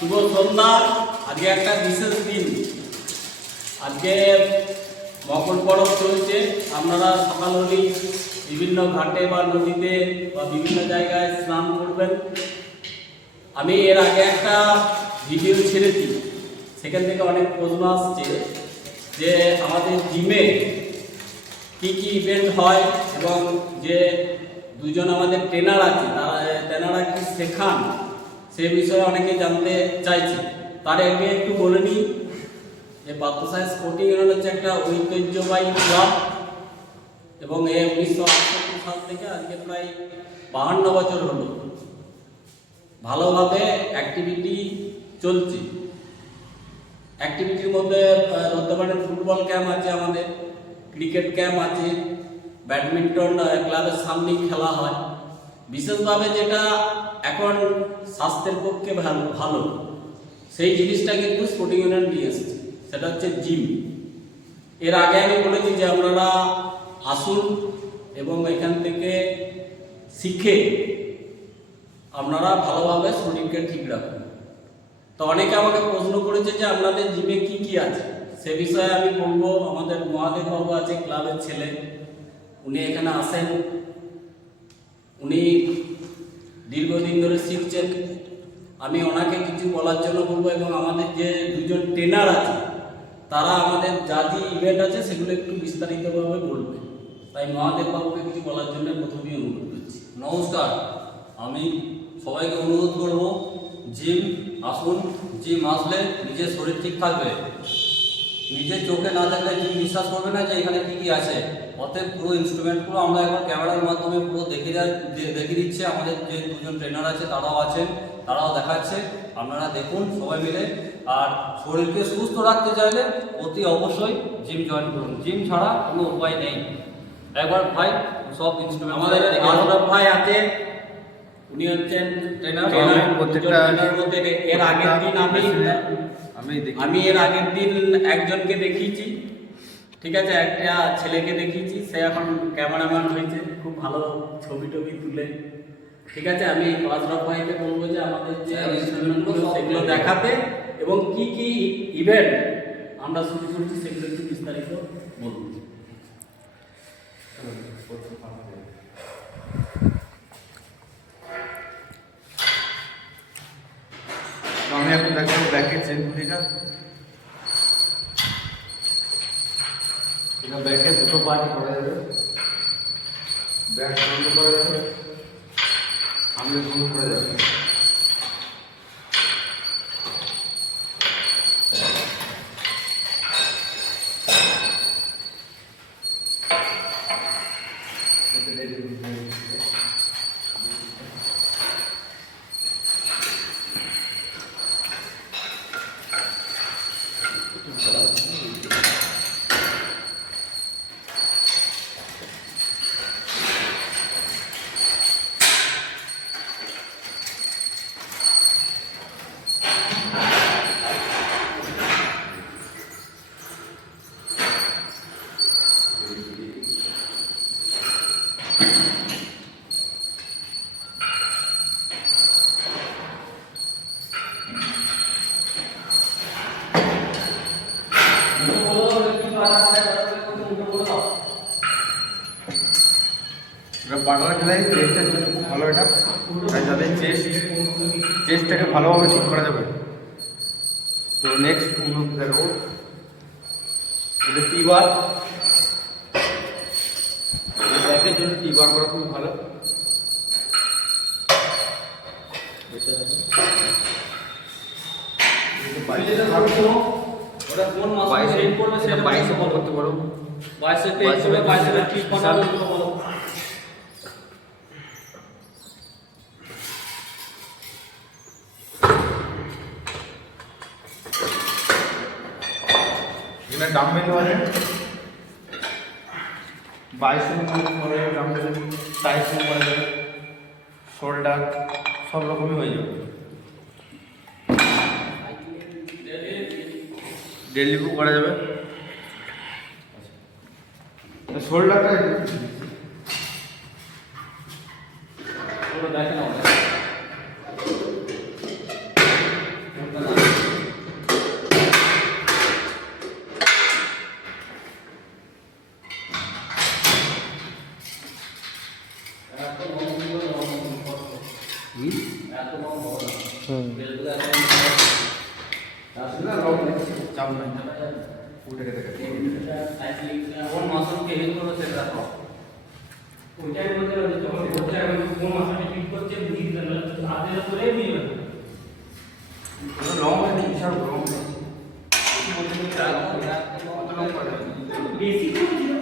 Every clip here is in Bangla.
শুভ সন্ধ্যা। আজকে একটা বিশেষ দিন। আজকে মকর পরব চলছে। আপনারা সকাল হলেই বিভিন্ন ঘাটে বা নদীতে বা বিভিন্ন জায়গায় স্নান করবেন। আমি এর আগে একটা ভিডিও ছেড়েছি, সেখান থেকে অনেক প্রশ্ন আসছে যে আমাদের জিমে কী কী ইভেন্ট হয় এবং যে দুজন আমাদের ট্রেনার আছে তেনারা কি শেখান সে বিষয়ে অনেকে জানতে চাইছে। তার আগে একটু বলে নিই যে পাত্রসাহেব স্পোর্টিং ইউনিয়ন হচ্ছে একটা ঐতিহ্যবাহী ক্লাব এবং 1968 সাল থেকে আজকে প্রায় 52 বছর হলো ভালোভাবে অ্যাক্টিভিটি চলছে। অ্যাক্টিভিটির মধ্যে ধরতে পারেন ফুটবল ক্যাম্প আছে, আমাদের ক্রিকেট ক্যাম্প আছে, ব্যাডমিন্টন ক্লাবের সামনেই খেলা হয়। বিশেষভাবে যেটা এখন স্বাস্থ্যের পক্ষে ভালো সেই জিনিসটা কিন্তু স্পোর্টিং ইউনিয়ন নিয়ে এসেছে, সেটা হচ্ছে জিম। এর আগে আমি বলেছি যে আপনারা আসুন এবং এখান থেকে শিখে আপনারা ভালোভাবে শরীরকে ঠিক রাখুন। তো অনেকে আমাকে প্রশ্ন করেছে যে আপনাদের জিমে কি কি আছে, সে বিষয়ে আমি বলবো। আমাদের মহাদেব বাবু আছে, ক্লাবের ছেলে, উনি এখানে আসেন, উনি দীর্ঘদিন ধরে শিখছেন। আমি ওনাকে কিছু বলার জন্য বলবো এবং আমাদের যে দুজন ট্রেনার আছে তারা আমাদের যা যে ইভেন্ট আছে সেগুলো একটু বিস্তারিতভাবে বলবে। তাই মহাদেব বাবুকে কিছু বলার জন্য প্রথমেই অনুরোধ করছি। নমস্কার, আমি সবাইকে অনুরোধ করব, জিম আসুন। জিম আসলে নিজের শরীর ঠিক থাকবে। নিজের চোখে না দেখলে জিম বিশ্বাস করবে না যে এখানে কী কী আছে। অতএব পুরো ইনস্ট্রুমেন্টগুলো আমরা একবার ক্যামেরার মাধ্যমে পুরো দেখিয়ে দিচ্ছে। আমাদের যে দুজন ট্রেনার আছে তারাও আছেন, তারাও দেখাচ্ছে। আপনারা দেখুন সবাই মিলে। আর শরীরকে সুস্থ রাখতে চাইলে অতি অবশ্যই জিম জয়েন করুন। জিম ছাড়া কোনো উপায় নেই। একবার ভাই সব ইনস্ট্রুমেন্ট আমাদের আশরাফ ভাই আছেন, উনি হচ্ছেন ট্রেনার। ট্রেনারের মধ্যে এর আগের দিন আমি এর আগের দিন একজনকে দেখিয়েছি, ঠিক আছে, একটা ছেলেকে দেখিয়েছি, সে এখন ক্যামেরাম্যান হয়েছে, খুব ভালো ছবি টবি তুলে। ঠিক আছে, আমি আশরাফ ভাইকে বলবো যে আমাদের যে ইনস্ট্রুমেন্টগুলো সেগুলো দেখাতে এবং কি কি ইভেন্ট আমরা শুরু করছি সেগুলো একটু বিস্তারিত বলুন। আমি এখন দেখাবো ব্যাকের চেনগুলিটা। এটা ব্যাকে দুটো পার্ট করা যাবে, ব্যাক বন্ধ করা যাবে, সামনে বন্ধ করা যাবে। বাটার খেলাই চেস্টের জন্য খুব ভালো। এটা তাই যাদের চেস্টটাকে ভালোভাবে ঠিক করা যাবে। তো নেক্সট দেখো, এটা টি-বার। ব্যাকের জন্য টি-বার করা খুব ভালো। ওটা কোন মাসে ট্রেন করবে সেটা 22 করতে পারো। 22 ট্রেন করবে, 22 ঠিক বানাবে বলো। এখানে ডাম্বেলও আছে, 22 করে ডাম্বেল, 23 করে যাবে, শোল্ডার সব রকমই হয়ে যাবে। ডেডলিফটও করা যাবে। শোল্ডারটা দেখে নাও। বেলগুলো না লং চাপ নাই উঠে গেছে কোন মাশরুমকে হিট করো সেটা দেখো। ওইটাই বলতে হবে যখন বলতে হবে কোন মাথাটা ঠিক করছে বুঝি দিল আধে করে নিয়ে যাবে লং নেই বিশাল লং নেই বেশি তো ছিল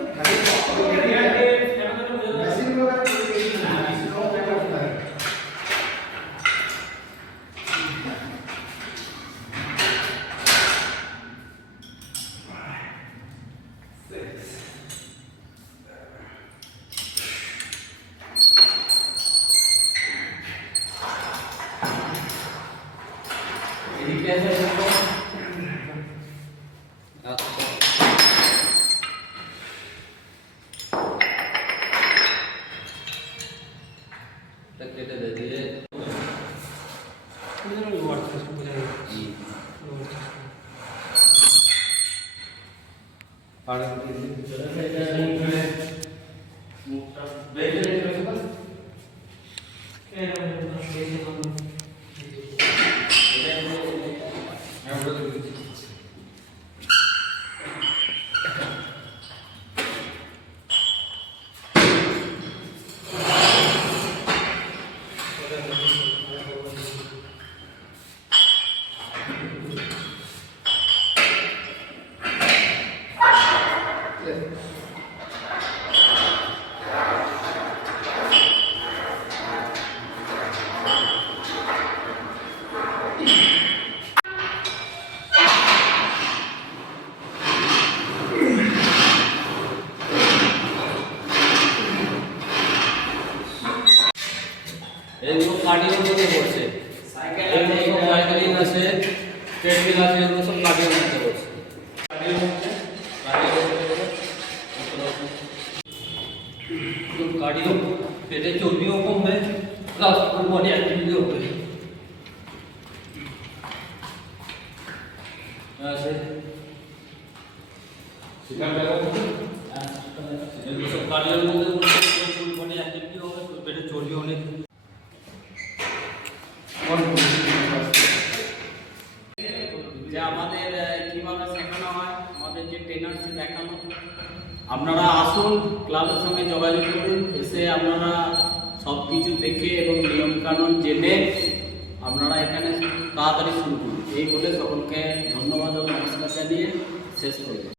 এদিকে আছে কেটে দে দিয়ে ওয়ার্ড সিস্টেম বোঝা যায় আর মুখটা বেঁধে রেখেছে না? এগুলো কার্ডিওর মধ্যে পড়ছে। এগুলো সব সাইকেলিং আছে, ট্রেডমিল আছে, এগুলো সব কার্ডিওর মধ্যে পড়ছে। কার্ডিও পেটে চর্বিও কমবে, প্লাস ফুল বডি অ্যাক্টিভিটিও হবে। এগুলো সব কার্ডিওর মধ্যে পড়ছে, ফুল বডি অ্যাক্টিভিটি হবে, পেটে চর্বি অনেক যে আমাদের কিভাবে শেখানো হয়, আমাদের যে ট্রেনার সে দেখানো। আপনারা আসুন, ক্লাবের সঙ্গে যোগাযোগ করুন, এসে আপনারা সব কিছু দেখে এবং নিয়মকানুন জেনে আপনারা এখানে তাড়াতাড়ি শুরু করুন। এই বলে সকলকে ধন্যবাদ ও নমস্কার জানিয়ে শেষ করব।